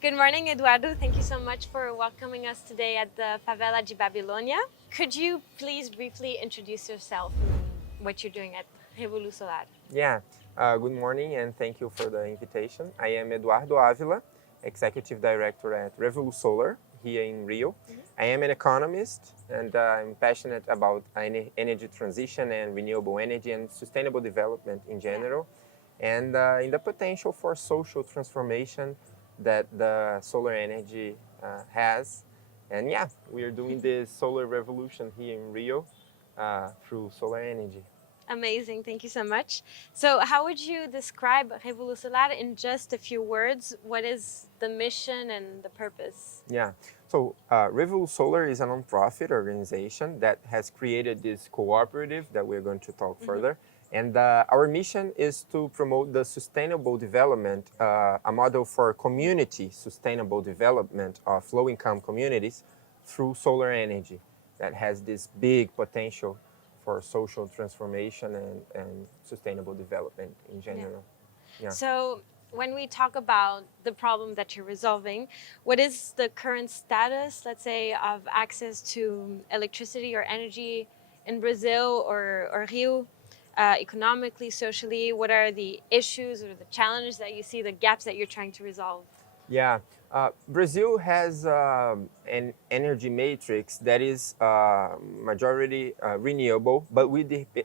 Good morning, Eduardo. Thank you so much for welcoming us today at the Favela de Babilonia. Could you please briefly introduce yourself and what you're doing at Revolusolar? Yeah, good morning and thank you for the invitation. I am Eduardo Avila, Executive Director at Revolusolar here in Rio. I am an economist and I'm passionate about energy transition and renewable energy and sustainable development in general, and in the potential for social transformation that the solar energy has. And yeah, we are doing this solar revolution here in Rio through solar energy. Amazing. Thank you so much. So, how would you describe Revolusolar in just a few words? What is the mission and the purpose? Yeah. So Revolusolar is a nonprofit organization that has created this cooperative that we're going to talk further. And our mission is to promote the sustainable development, a model for community sustainable development of low-income communities through solar energy that has this big potential for social transformation and sustainable development in general. Yeah. So, when we talk about the problem that you're resolving, what is the current status, let's say, of access to electricity or energy in Brazil or Rio, economically, socially? What are the issues or the challenges that you see, the gaps that you're trying to resolve? Yeah, Brazil has an energy matrix that is majority renewable, but we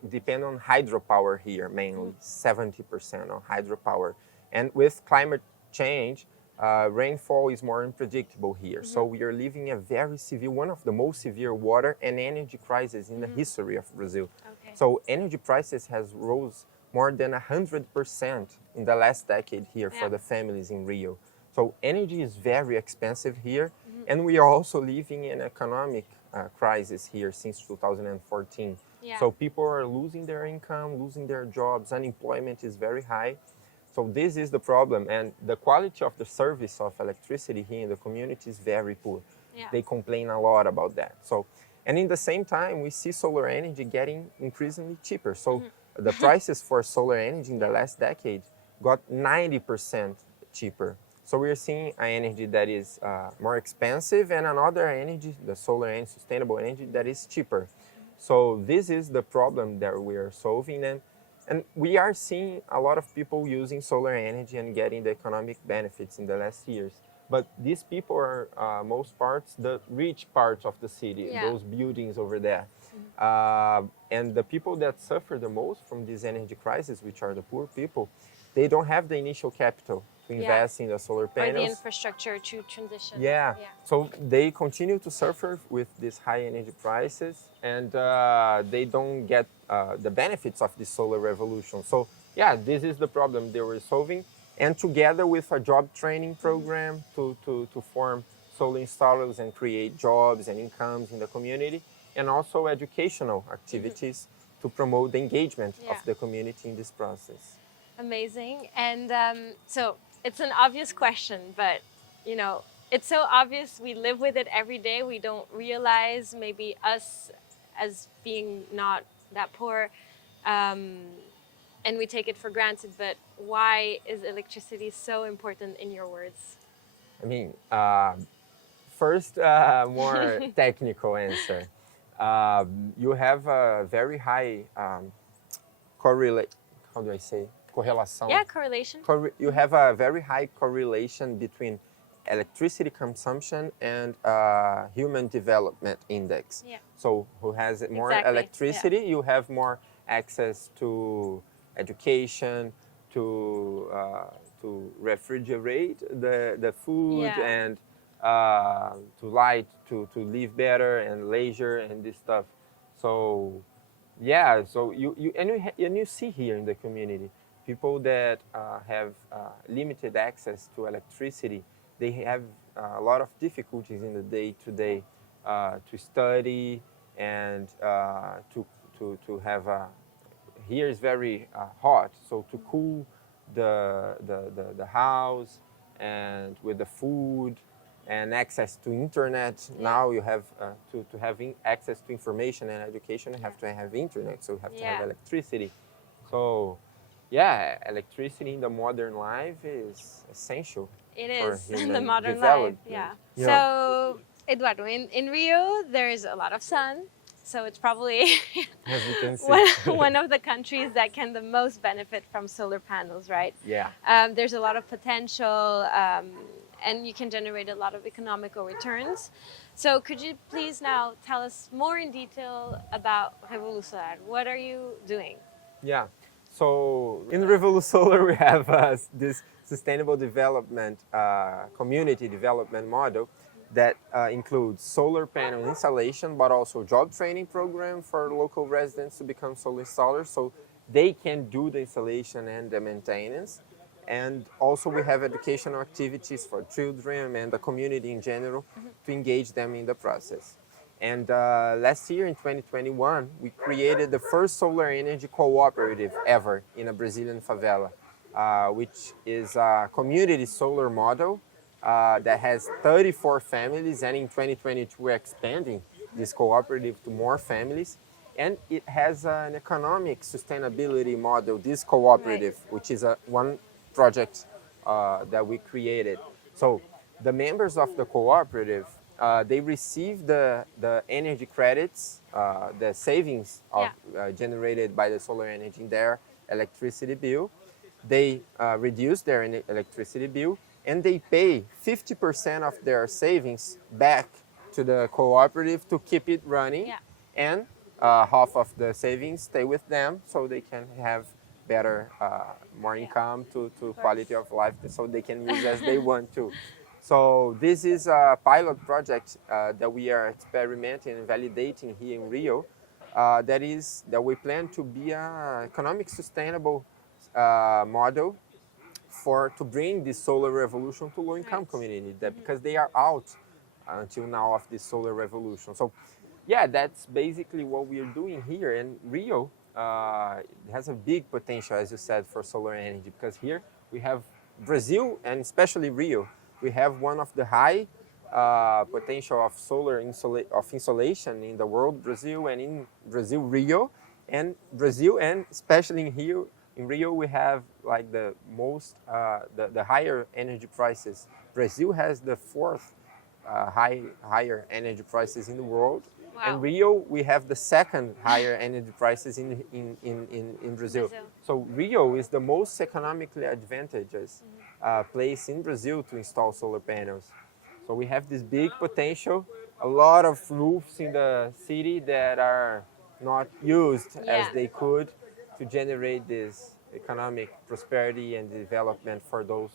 depend on hydropower here mainly, 70% on hydropower. And with climate change, rainfall is more unpredictable here. So we are living a very severe, one of the most severe water and energy crises in the history of Brazil. Okay. So energy prices has rose more than 100% in the last decade here for the families in Rio. So energy is very expensive here, and we are also living in economic crisis here since 2014. So people are losing their income, losing their jobs, unemployment is very high. So this is the problem, and the quality of the service of electricity here in the community is very poor. They complain a lot about that. So, and in the same time, we see solar energy getting increasingly cheaper. So the prices for solar energy in the last decade got 90% cheaper. So we are seeing an energy that is more expensive and another energy, the solar and sustainable energy, that is cheaper. So this is the problem that we are solving, and we are seeing a lot of people using solar energy and getting the economic benefits in the last years. But these people are most parts the rich parts of the city, those buildings over there. And the people that suffer the most from this energy crisis, which are the poor people, they don't have the initial capital to invest in the solar Or panels. the infrastructure to transition. Yeah. So they continue to suffer with these high energy prices, and they don't get the benefits of the solar revolution. So yeah, this is the problem they were solving. And together with a job training program to form solar installers and create jobs and incomes in the community, and also educational activities to promote the engagement of the community in this process. Amazing. And so it's an obvious question, but you know, it's so obvious. We live with it every day. We don't realize maybe us as being not that poor, and we take it for granted. But why is electricity so important in your words? I mean, first, more technical answer. You have a very high correlate. How do I say? Correlação. Yeah, correlation. You have a very high correlation between electricity consumption and human development index. So who has more electricity, you have more access to education, to refrigerate the food, and to light, to live better and leisure and this stuff. So yeah, so you see here in the community, people that have limited access to electricity, they have a lot of difficulties in the day-to-day to study and to have a, here is very hot, so to cool the house and with the food and access to internet. Now you have to have access to information and education, you have to have internet, so you have to have electricity. So yeah, electricity in the modern life is essential It for is in the human modern life, development. yeah. Yeah, So, Eduardo, in Rio, there's a lot of sun. So it's probably as we can see. one of the countries that can the most benefit from solar panels, right? Yeah. There's a lot of potential, and you can generate a lot of economical returns. So could you please now tell us more in detail about Revolusolar? What are you doing? Yeah. So in Revolusolar, we have this sustainable development, community development model that includes solar panel installation, but also job training program for local residents to become solar installers, so they can do the installation and the maintenance. And also we have educational activities for children and the community in general to engage them in the process. And last year in 2021, we created the first solar energy cooperative ever in a Brazilian favela, which is a community solar model that has 34 families. And in 2022, we're expanding this cooperative to more families. And it has an economic sustainability model, this Right. cooperative, which is one project that we created. So the members of the cooperative, they receive the energy credits, the savings of, Yeah. generated by the solar energy in their electricity bill. They reduce their electricity bill and they pay 50% of their savings back to the cooperative to keep it running. Yeah. And half of the savings stay with them so they can have better, more Yeah. income to Of quality course. of life so they can use as they want to. So this is a pilot project that we are experimenting and validating here in Rio. That we plan to be an economic sustainable model for to bring this solar revolution to low-income Right. community. That because they are out until now of this solar revolution. So yeah, that's basically what we are doing here. And Rio has a big potential, as you said, for solar energy because here we have Brazil and especially Rio. We have one of the high potential of insolation in the world, Brazil, and in Brazil, Rio, and Brazil, and especially in Rio, we have like the most, the higher energy prices. Brazil has the fourth higher energy prices in the world. And Wow. Rio, we have the second higher energy prices in Brazil. Brazil. So Rio is the most economically advantageous place in Brazil to install solar panels. So we have this big potential, a lot of roofs in the city that are not used as Yeah. they could to generate this economic prosperity and development for those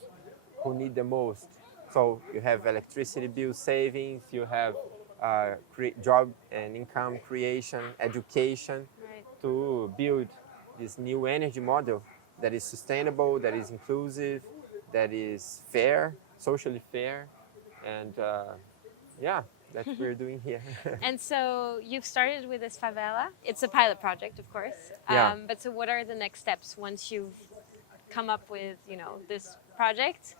who need the most. So you have electricity bill savings, you have job and income creation, education Right. to build this new energy model that is sustainable, that is inclusive, that is fair, socially fair, and yeah, that's what we're doing here. And so you've started with this favela. It's a pilot project, of course. Yeah. But so what are the next steps once you've come up with, this project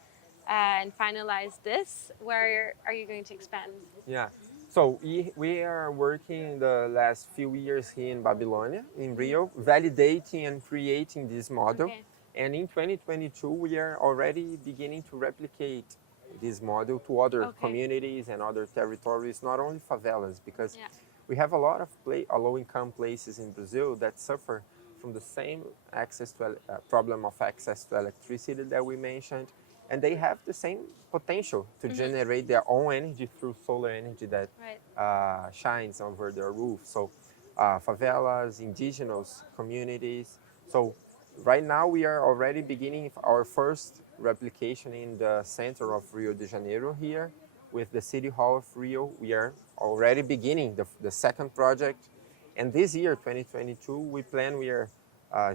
and finalize this? Where are you going to expand? Yeah. So we are working the last few years here in Babylonia, in Rio, validating and creating this model. Okay. And in 2022, we are already beginning to replicate this model to other Okay. communities and other territories, not only favelas, because Yeah. we have a lot of low-income places in Brazil that suffer from the same access to problem of access to electricity that we mentioned, and they have the same potential to generate their own energy through solar energy that Right. shines over their roof. So favelas, indigenous communities. So right now we are already beginning our first replication in the center of Rio de Janeiro here with the City Hall of Rio. We are already beginning the second project. And this year, 2022, we are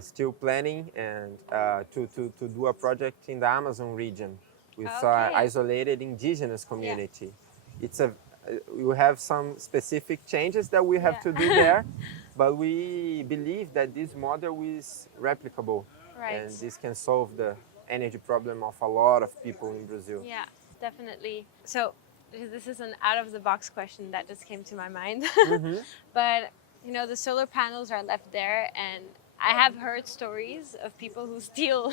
still planning and to do a project in the Amazon region with Okay. isolated indigenous community. It's we have some specific changes that we have Yeah. to do there, but we believe that this model is replicable Right. and this can solve the energy problem of a lot of people in Brazil. Yeah, definitely. So this is an out of the box question that just came to my mind. Mm-hmm. But the solar panels are left there, and I have heard stories of people who steal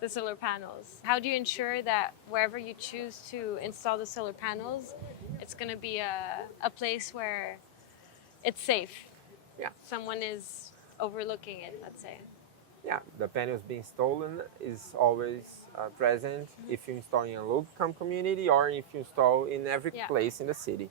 the solar panels. How do you ensure that wherever you choose to install the solar panels, it's going to be a place where it's safe? Yeah. Someone is overlooking it, let's say. Yeah, the panels being stolen is always present if you install in a low-income community or if you install in every Yeah. place in the city.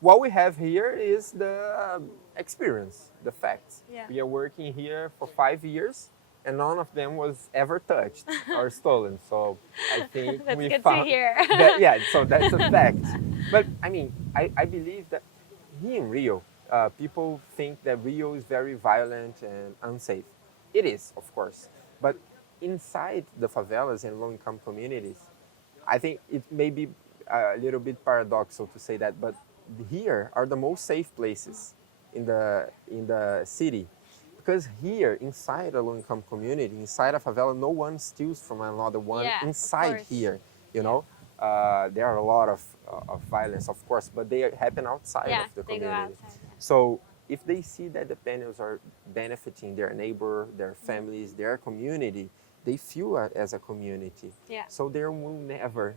What we have here is the experience, the facts. Yeah. We are working here for 5 years and none of them was ever touched or stolen. So I think That's we good found to hear. that, yeah, so that's a fact. But I mean, I believe that here in Rio, people think that Rio is very violent and unsafe. It is, of course. But inside the favelas and low-income communities, I think it may be a little bit paradoxical to say that, but here are the most safe places in the city, because here inside a low-income community, inside a favela, no one steals from another one. Yeah, of inside course. here, you Yeah. know, there are a lot of violence, of course, but they happen outside Yeah, of the they go community. outside. Yeah. So if they see that the panels are benefiting their neighbor, their families, their community, they feel as a community. Yeah. So they will never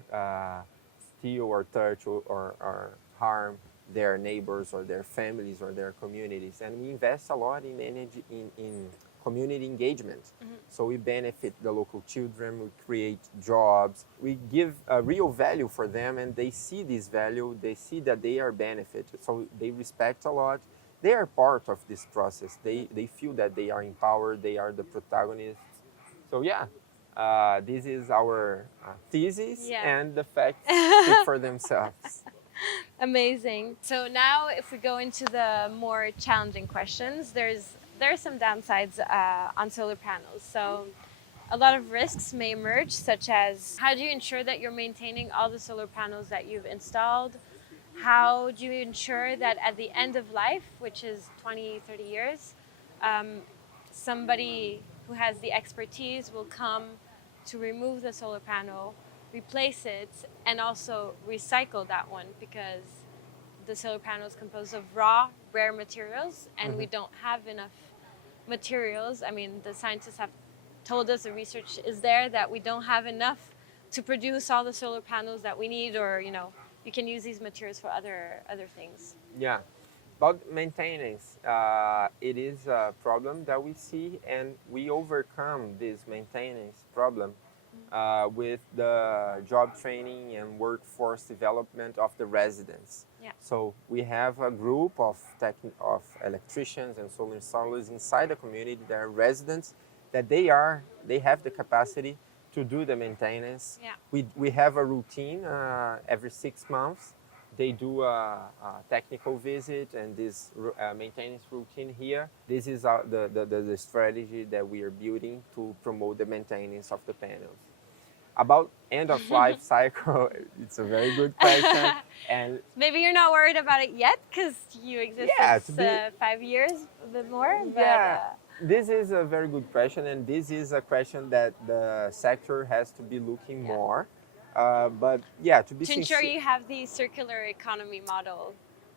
steal or touch or harm their neighbors or their families or their communities. And we invest a lot in energy in community engagement. So we benefit the local children, we create jobs, we give a real value for them, and they see this value, they see that they are benefited. So they respect a lot. They are part of this process. They feel that they are empowered, they are the protagonists. So yeah, this is our thesis, Yeah. and the facts speak for themselves. Amazing. So now if we go into the more challenging questions, there's some downsides on solar panels. So a lot of risks may emerge, such as how do you ensure that you're maintaining all the solar panels that you've installed? How do you ensure that at the end of life, which is 20, 30 years, somebody who has the expertise will come to remove the solar panel, replace it, and also recycle that one, because the solar panel is composed of raw, rare materials, and we don't have enough materials. I mean, the scientists have told us, the research is there, that we don't have enough to produce all the solar panels that we need, or, you know, you can use these materials for other things. Yeah. About maintenance, it is a problem that we see, and we overcome this maintenance problem with the job training and workforce development of the residents. Yeah. So we have a group of electricians and solar installers inside the community that are residents, that they have the capacity to do the maintenance. Yeah. We have a routine every 6 months. They do a technical visit and this maintenance routine here. This is the strategy that we are building to promote the maintenance of the panels. About end of life cycle, it's a very good question. And maybe you're not worried about it yet because you exist since 5 years, a bit more. Yeah, this is a very good question, and this is a question that the sector has to be looking more. But yeah, to be to ensure you have the circular economy model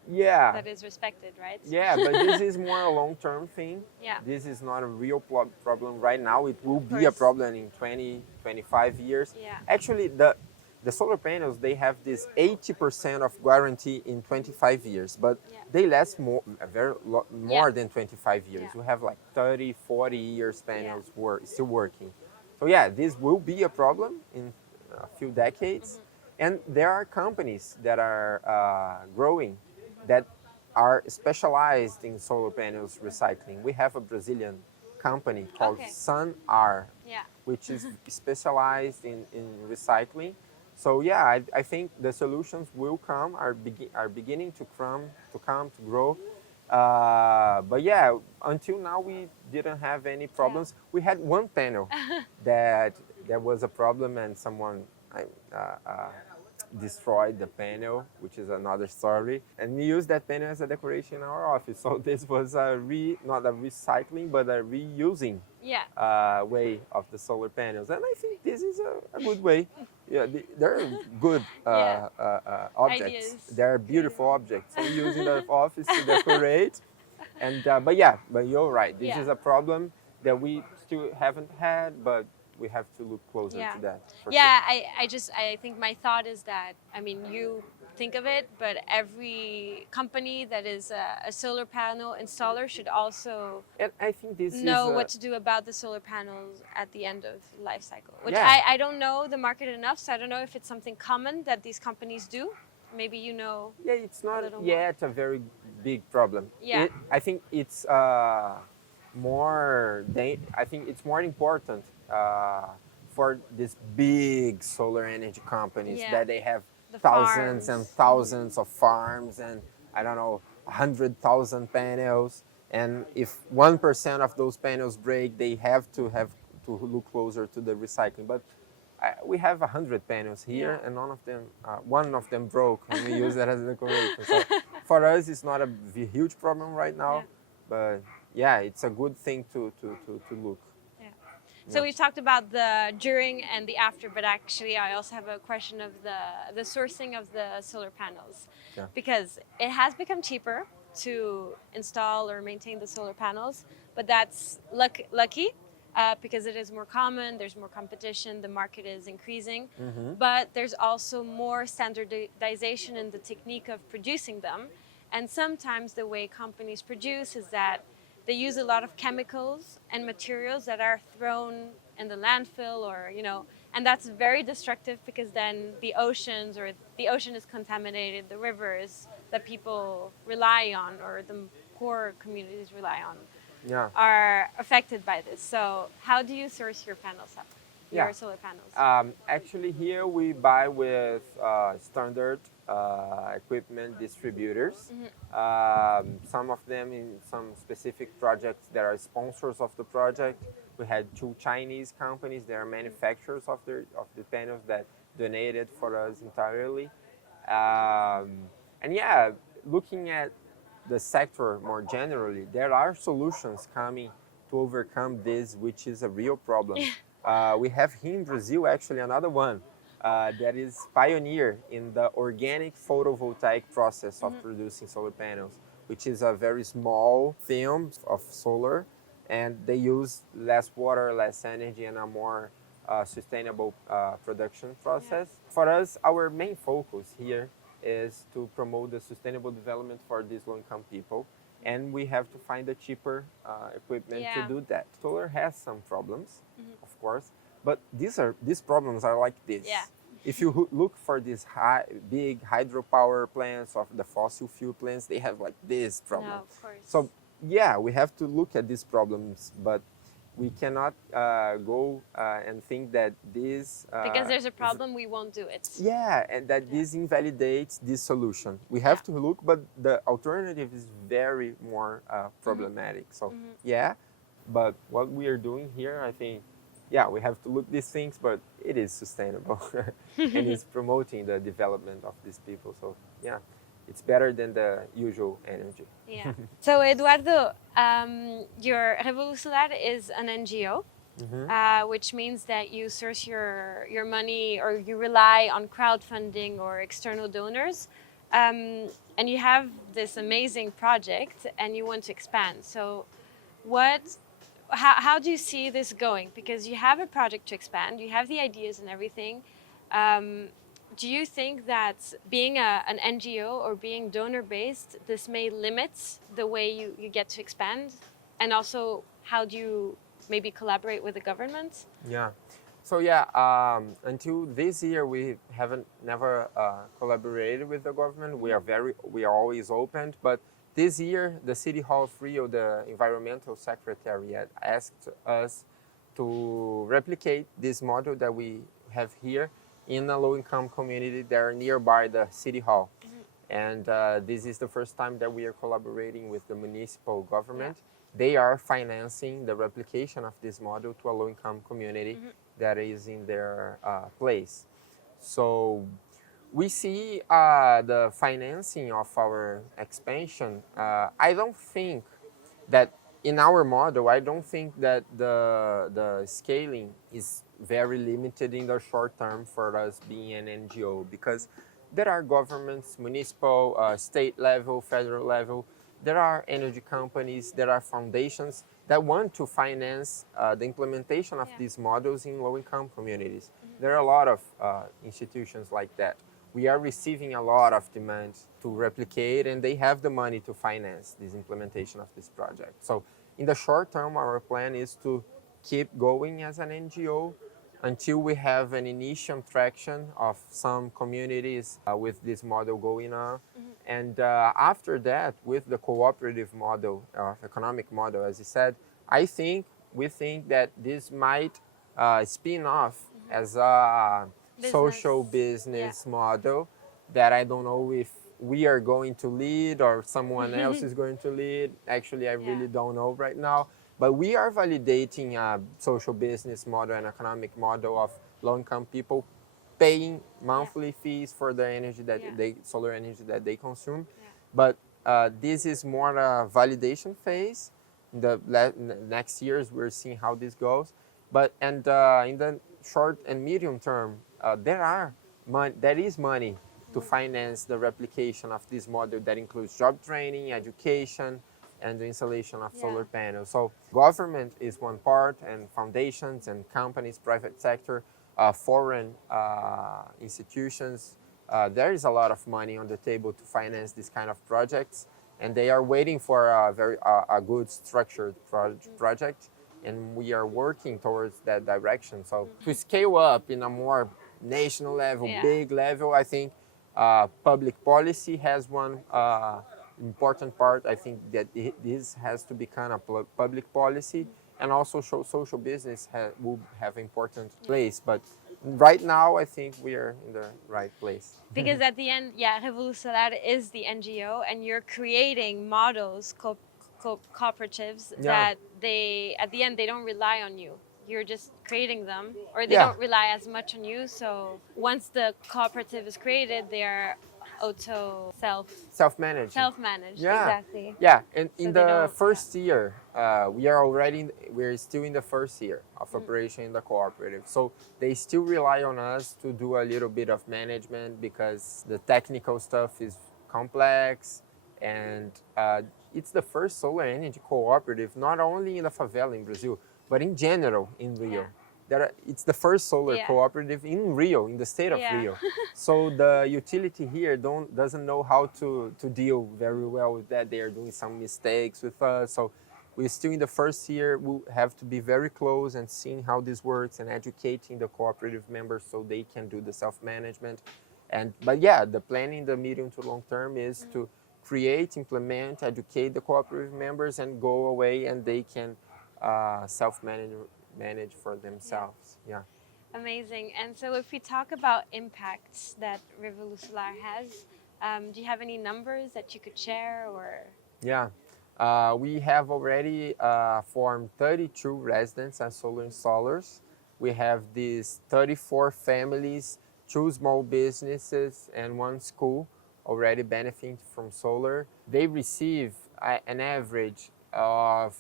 that is respected, right? Yeah, but this is more a long-term thing. Yeah. This is not a real problem right now. It will be a problem in 20, 25 years. Yeah. Actually, the solar panels, they have this 80% of guarantee in 25 years, but they last more than 25 years. Yeah. You have like 30, 40 years panels still working. So yeah, this will be a problem in a few decades. And there are companies that are growing that are specialized in solar panels recycling. We have a Brazilian company called SunR, which is specialized in recycling. So yeah, I think the solutions will come, are beginning to grow. But yeah, until now we didn't have any problems. We had one panel that there was a problem, and someone destroyed the panel, which is another story. And we used that panel as a decoration in our office. So this was not a recycling, but a reusing way of the solar panels. And I think this is a good way. Yeah, they're good objects. Ideas. They're beautiful objects. We use in the office to decorate. And but you're right. This is a problem that we still haven't had, but we have to look closer Yeah. to that for sure. Yeah, I think my thought is that, I mean, you think of it, but every company that is a solar panel installer should also And I think this is know what to do about the solar panels at the end of life cycle, which yeah. I don't know the market enough, so I don't know if it's something common that these companies do. Maybe you know Yeah, it's a not little more. yet a very big problem. Yeah. I think it's I think it's more important for these big solar energy companies Yeah. that they have The thousands and farms. thousands of farms and I don't know 100,000 panels. And if 1% of those panels break, they have to look closer to the recycling. But we have 100 panels here, Yeah. and one of them broke, and we use that as a decoration. So for us, it's not a huge problem right now, Yeah. but yeah, it's a good thing to look. So Yeah. we've talked about the during and the after, but actually I also have a question of the sourcing of the solar panels. Yeah. Because it has become cheaper to install or maintain the solar panels, but that's lucky because it is more common, there's more competition, the market is increasing, but there's also more standardization in the technique of producing them. And sometimes the way companies produce is that they use a lot of chemicals and materials that are thrown in the landfill or, and that's very destructive because then the oceans or the ocean is contaminated, the rivers that people rely on or the poor communities rely on Yeah. are affected by this. So how do you source your panels up, your Yeah. solar panels? Actually, here we buy with standard equipment distributors. Some of them in some specific projects that are sponsors of the project. We had two Chinese companies that are manufacturers of the panels that donated for us entirely. And yeah, looking at the sector more generally, there are solutions coming to overcome this, which is a real problem. We have here in Brazil actually another one that is pioneer in the organic photovoltaic process of producing solar panels, which is a very small film of solar, and they use less water, less energy, and a more sustainable production process. For us, our main focus here is to promote the sustainable development for these low-income people, and we have to find a cheaper equipment to do that. Solar has some problems, of course, but these problems are like this. Yeah. If you look for these big hydropower plants of the fossil fuel plants, they have like this problem. No, of course. So yeah, we have to look at these problems, but we cannot go and think that this because there's a problem, we won't do it. yeah, and that this invalidates this solution. We have to look, but the alternative is very more problematic. So yeah, but what we are doing here, I think, yeah, we have to look these things, but it is sustainable and it's promoting the development of these people. So yeah, it's better than the usual energy. Yeah. So Eduardo, your Revolusolar is an NGO, which means that you source your money or you rely on crowdfunding or external donors, and you have this amazing project and you want to expand. So how do you see this going? Because you have a project to expand, you have the ideas and everything. Do you think that being an NGO or being donor-based, this may limit the way you get to expand? And also, how do you maybe collaborate with the government? Yeah. So yeah, until this year, we never collaborated with the government. We are always open, but this year, the City Hall of Rio, the environmental secretariat, asked us to replicate this model that we have here in a low-income community that are nearby the City Hall. And this is the first time that we are collaborating with the municipal government. They are financing the replication of this model to a low-income community that is in their place. So we see the financing of our expansion. I don't think that in our model, I don't think that the scaling is very limited in the short term for us being an NGO, because there are governments, municipal, state level, federal level, there are energy companies, there are foundations that want to finance the implementation of Yeah. these models in low-income communities. There are a lot of institutions like that. We are receiving a lot of demand to replicate, and they have the money to finance this implementation of this project. So in the short term, our plan is to keep going as an NGO until we have an initial traction of some communities with this model going on. And after that, with the cooperative model, economic model, as you said, we think that this might spin off as a social business model that I don't know if we are going to lead or someone else is going to lead. Actually, I really don't know right now. But we are validating a social business model and economic model of low-income people paying monthly fees for the energy that solar energy that they consume. But this is more a validation phase. In the next years, we're seeing how this goes. But in the short and medium term, there is money to finance the replication of this model that includes job training, education, and the installation of solar panels. So government is one part, and foundations and companies, private sector, foreign institutions. There is a lot of money on the table to finance this kind of projects, and they are waiting for a good structured project, and we are working towards that direction. So to scale up in a more national level, big level, I think public policy has one important part. I think that this has to become a public policy, and also social business will have important place. But right now, I think we are in the right place. Because at the end, Revolusolar is the NGO, and you're creating models, cooperatives that at the end, they don't rely on you. You're just creating them, or they don't rely as much on you. So once the cooperative is created, they're self-managed. Self-managed, Yeah. exactly. Yeah, and So in the first year, we're still in the first year of operation in the cooperative. So they still rely on us to do a little bit of management because the technical stuff is complex, and it's the first solar energy cooperative, not only in the favela in Brazil, but in general in Rio. It's the first solar cooperative in Rio, in the state of Rio. So the utility here doesn't know how to deal very well with that. They are doing some mistakes with us. So we're still in the first year. We'll have to be very close and seeing how this works and educating the cooperative members so they can do the self-management. But the plan in the medium to long term is to create, implement, educate the cooperative members and go away, and they can self-manage for themselves. Amazing. And so if we talk about impacts that Revolusolar has, do you have any numbers that you could share? Or we have already formed 32 residents as solar installers. We have these 34 families, 2 small businesses, and 1 school already benefiting from solar. They receive an average of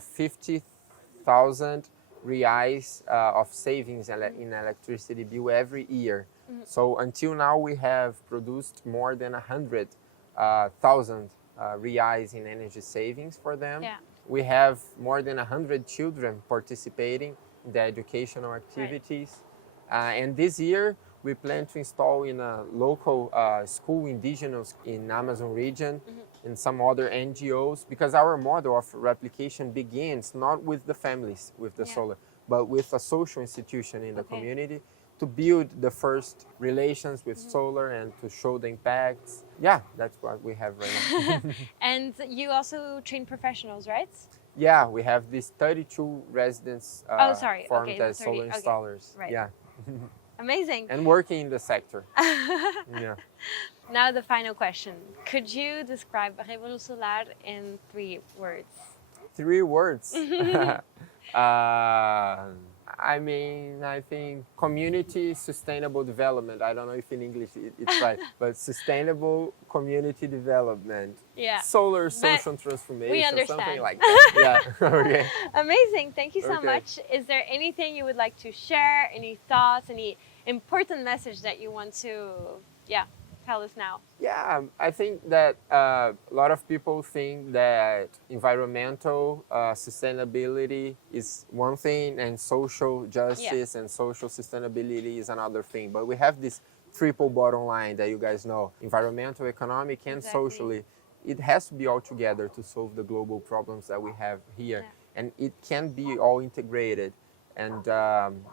50,000 reais of savings in electricity bill every year. So until now, we have produced more than 100,000 reais in energy savings for them. We have more than 100 children participating in the educational activities. And this year, we plan to install in a local school, indigenous in Amazon region, and some other NGOs, because our model of replication begins not with the families, with the solar, but with a social institution in the community to build the first relations with solar and to show the impacts. That's what we have right now. And you also train professionals, right? We have these 32 residents formed as solar installers. Right. Amazing. And working in the sector. Now the final question. Could you describe Revolusolar in 3 words? 3 words? I think community sustainable development. I don't know if in English it's right, but sustainable community development. Solar social transformation. We understand. Something like that. Okay. Amazing. Thank you so much. Is there anything you would like to share? Any thoughts? Any important message that you want to tell us now? Yeah, I think that a lot of people think that environmental sustainability is one thing and social justice and social sustainability is another thing. But we have this triple bottom line that you guys know, environmental, economic, and socially. It has to be all together to solve the global problems that we have here. And it can be all integrated. And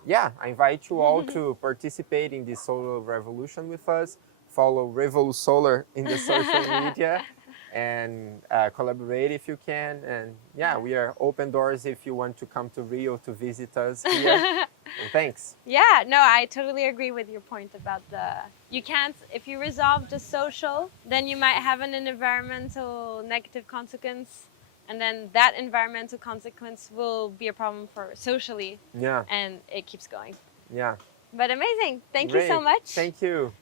yeah, I invite you all to participate in this solar revolution with us. Follow Revolusolar in the social media and collaborate if you can. And yeah, we are open doors if you want to come to Rio to visit us here. And thanks. Yeah, no, I totally agree with your point about you can't, if you resolve the social, then you might have an environmental negative consequence. And then that environmental consequence will be a problem for socially. Yeah. And it keeps going. Yeah. But amazing. Thank Great. you so much. Thank you.